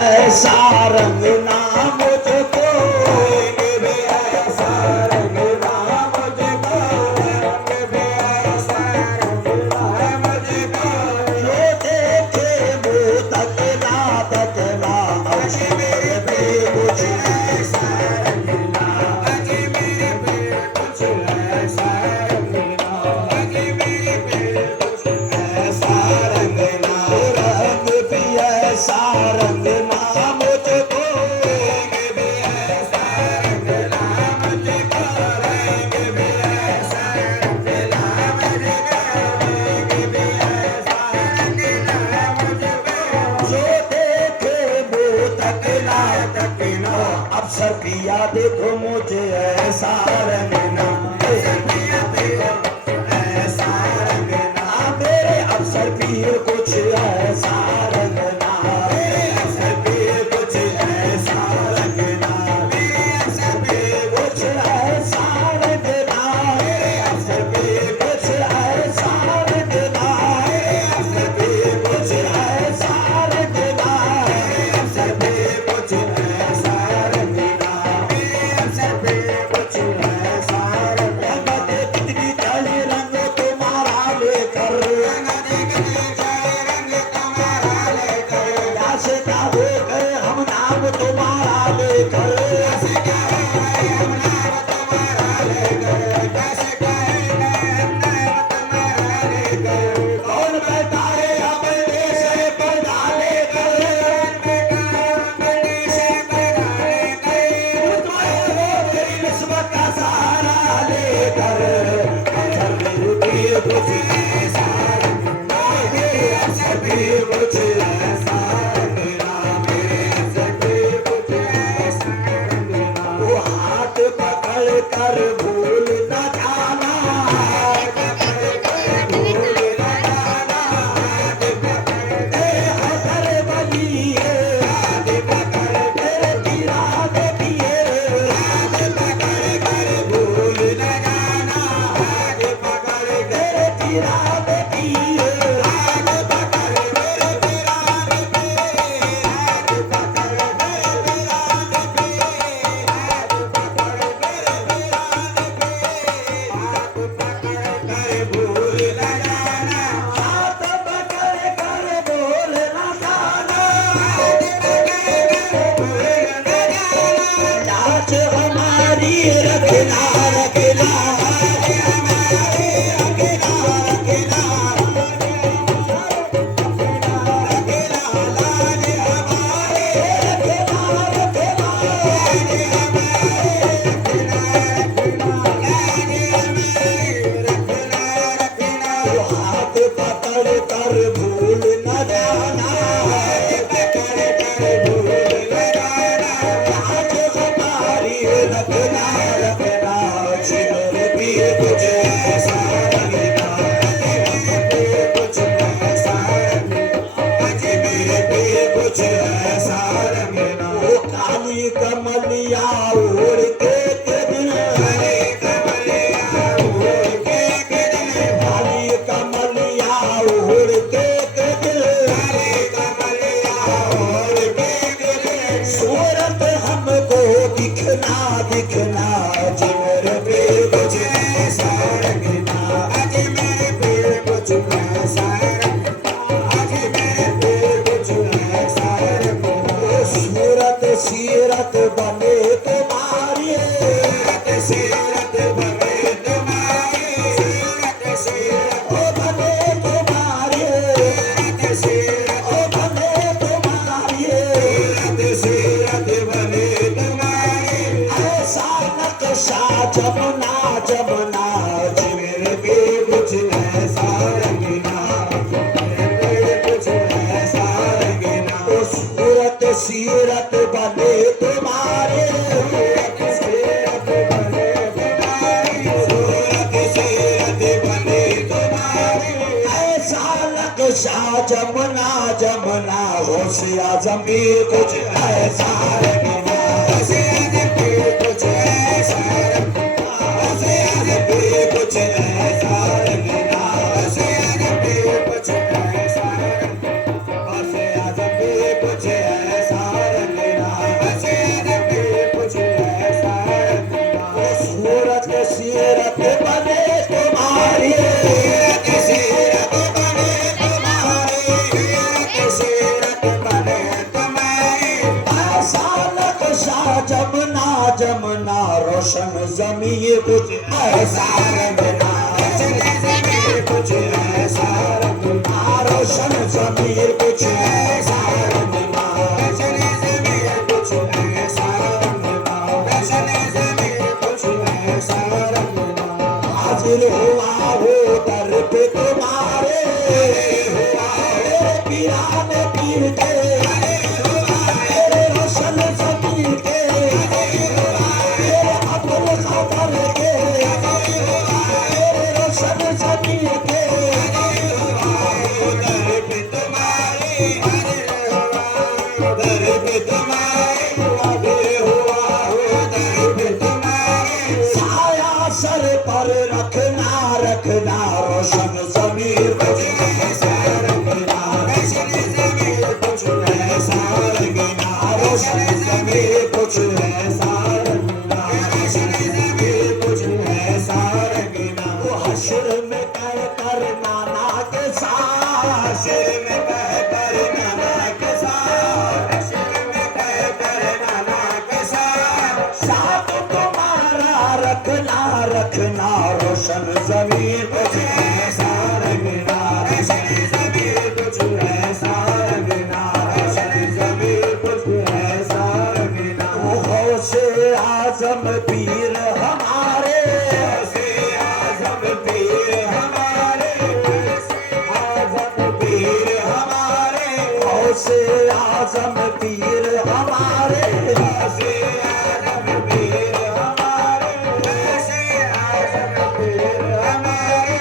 ऐसा रंग ना मुझको, ऐसा रंग ना मुझको, ऐसा रंग ना मुझको, जो देखे वो तकला तकला, मेरे पे कुछ ऐसा रंग ना, मेरे पे कुछ ऐसा रंग ना, मेरे पे कुछ ऐसा रंग ना, रंग भी ऐसा रंग ना मुझको, रंग भी ऐसा रंग ना मुझको, रंग भी ऐसा रंग ना मुझको, रंग भी ऐसा रंग ना मुझको, जो देखे वो तकला तकला, अवसर पिया देखो मुझे ऐसा रंग ना, अवसर पिया देखो ऐसा रंग ना, मेरे अवसर पिए कुछ ऐसा रंग ना, मेरे अवसर पिए कुछ ऐसा रंग ना, मेरे अवसर पिए कुछ ऐसा रंग ना, मेरे अवसर पिए कुछ ऐसा रंग ना, मेरे अवसर पिए कुछ ऐसा रंग ना, मेरे अवसर पिए कुछ ऐसा रंग ना, मेरे अवसर पिए कुछ ऐसा रंग ना, कितनी काली रंग तुम्हारा लेकर, कैसे क्या हो गए हम नाम तुम्हारा लेकर, कैसे क्या हो गए हम नाम तुम्हारा लेकर, कैसे क्या हो गए हम नाम तुम्हारा लेकर, कौन कहता है अपने से पैदा लेकर, अपने से पैदा लेकर, तेरी निस्बत का सहारा लेकर, अवसर भी कुछ ऐसा रंग ना, मेरे अवसर भी कुछ ऐसा रंग ना, मेरे अवसर भी कुछ ऐसा रंग ना, वो हाथ पकड़ कर भूल न जाना, हाथ पकड़ कर भूल न जाना, हाथ पकड़ के हजर बलिए, हाथ पकड़ के गिरा दिए, हाथ पकड़ कर भूल न जाना, हाथ पकड़ के गिरा दिए, हाथ पकड़ मेरे गिरा दिए, हाथ पकड़ मेरे गिरा दिए, हाथ पकड़ मेरे गिरा दिए, हाथ पकड़ कर भूल न जाना, हाथ पकड़ कर भूल न जाना, हाथ पकड़ कर भूल न जाना, लाज हमारी रखना रखना, लाज हमारी रखना रखना, हाथ पकड़ कर भूल न जाना, पकड़ कर भूल न जाना, लाज हमारी रखना रखना, सिर भी कुछ ऐसा रखना, कुछ ऐसा रखना, मेरे भी कुछ ऐसा रखना, वो काली कमलिया उड़ के दिन, हरे कमलिया उड़ के दिन, काली कमलिया उड़ के दिन, हरे कमलिया उड़ के दिन, सूरत हमको दिखना दिखना, आज मेरे पे कुछ ऐसा रखना, आज मेरे पे कुछ ऐसा रखना, आज मेरे पे कुछ ऐसा रखना, सूरत सीरत बने तुम्हारी, सीरत बने तुम्हारी, सीरत सीरत बने तुम्हारी, सीरत बने तुम्हारी, सीरत बने तुम्हारी, ऐसा नक्शा जमुना जमुना, मेरे पे कुछ ऐसा रंगना, मेरे पे कुछ ऐसा रंगना, सूरत सीरत बने तुम्हारे, सीरत बने तुम्हारी, सूरत सीरत बने तुम्हारी, ऐसा नक्शा जमुना जमुना, होशिया आज़म भी कुछ ऐसा रंगना, आज़म भी कुछ ऐसा रंगना, आज़म भी कुछ ऐसा रंगना, आज़म भी कुछ ऐसा रंगना, आज़म भी कुछ ऐसा जमुना जमुना रोशन जमीर कुछ ऐसा रंगना कुछ ऐसा रंगना रोशन जमीर कुछ ऐसा रंगना कुछ ऐसा रंगना कुछ ऐसा रंगना हाजिर हुआ हो दर पे तुम्हारे हुआ मेरे पीरान पीर के मेरे रोशन जमीर के मेरे अब्दुल खादर के मेरे रोशन जमीर के साया सर पर रखना रखना रोशन जमीर कुछ ऐसा रंगना कुछ ऐसा रंगना रोशन जमीर कुछ ऐसा रंगना कुछ ऐसा रंगना वो हश्र में कह कर नाना के साथ हश्र में कह कर नाना के साथ हश्र में कह कर नाना के साथ तुम्हारा रखना रखना रोशन जमीर कुछ ऐसा रंगना रोशन जमीर कुछ ऐसा रंगना रोशन जमीर कुछ ऐसा रंगना वो गौसे आजम पीर हमारे गौसे आजम पीर हमारे आजम पीर हमारे गौसे आजम पीर हमारे गौसे आजम पीर हमारे गौसे आजम पीर हमारे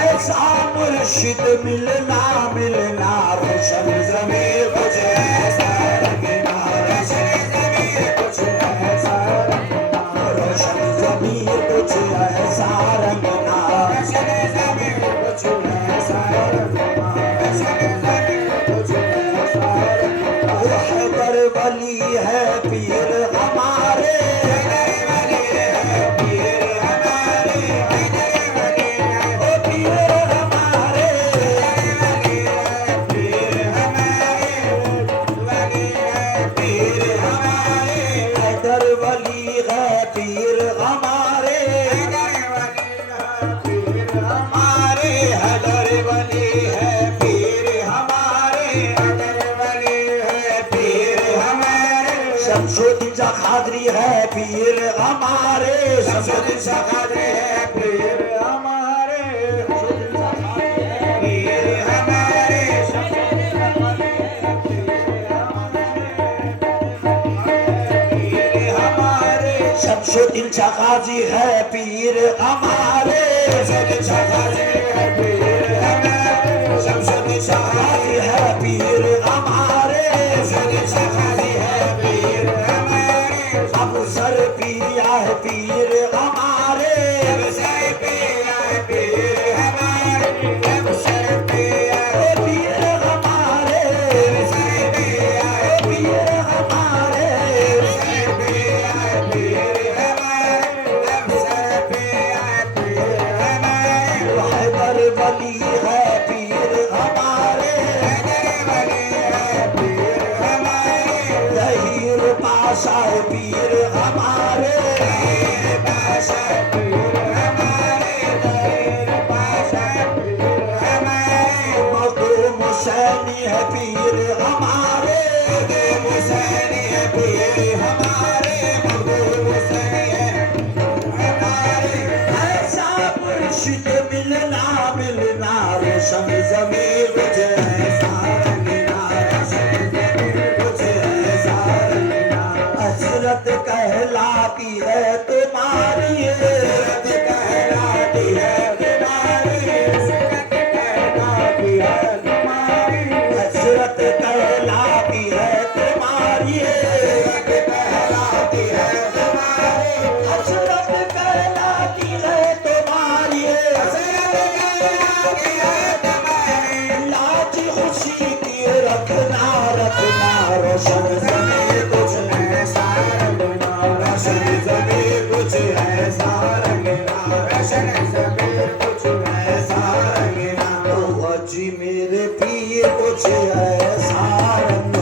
ऐसा मुर्शिद मिलना मिलना रोशन जमीर कुछ ऐसा रंगना रोशन जमीर कुछ ऐसा रंगना रोशन जमीर कुछ ऐसा रंगना रोशन जमीर कुछ ऐसा रंगना रोशन जमीर कुछ ऐसा रंगना वो हैदर वली है पीर हमारे हैदर वली है पीर हमारे हैदर वली है ओ पीर हमारे पीर हमारे वली है पीर हमारे हैदर वली है पीर हमारे हैदर वली है पीर हमारे हैदर वली है पीर हमारे शमशुद्दीन शाह कादरी है पीर हमारे शमशुद्दीन शाह कादरी है पीर हमारे शमशुद्दीन शाह कादरी है पीर हमारे शमशुद्दीन शाह कादरी है पीर हमारे शमशुद्दीन शाह कादरी है पीर हमारे शमशुद्दीन शाह कादरी है पीर हमारे शमशुद्दीन शाह कादरी है पीर हमारे शमशुद्दीन शाह कादरी है पीर हमारे अब सर पिया है पीर हमारे अब सर पिया है पीर हमारे अब सर पिया है पीर हमारे अब सर पिया है पीर हमारे अब सर पिया है पीर हमारे अब सर पिया है पीर हमारे हैदर वली है पीर हमारे हैदर वली है पीर हमारे जहीर पाशा है पीर हमारे जहीर पाशा है पीर हमारे जहीर पाशा है पीर हमारे मखदूम हुसैनी है पीर हमारे मखदूम हुसैनी है पीर हमारे मखदूम हुसैनी है हमारे ऐसा मुर्शिद मिलना मिलना रोशन जमीर कुछ ऐसा रंगना रोशन जमीर कुछ ऐसा रंगना हसरत कहलाती है तुम्हारी हसरत कहलाती है तुम्हारी हसरत कहलाती है तुम्हारी हसरत कहलाती है तुम्हारी हसरत कहलाती है तुम्हारी हसरत कहलाती है तुम्हारी हसरत कहलाती है तुम्हारी लाज खुशी की रखना रखना रोशन जमीर कुछ ऐसा रंगना रोशन जमीर कुछ ऐसा रंगना रोशन जमीर कुछ ऐसा रंगना ओ जी मेरे पीर कुछ ऐसा रंगना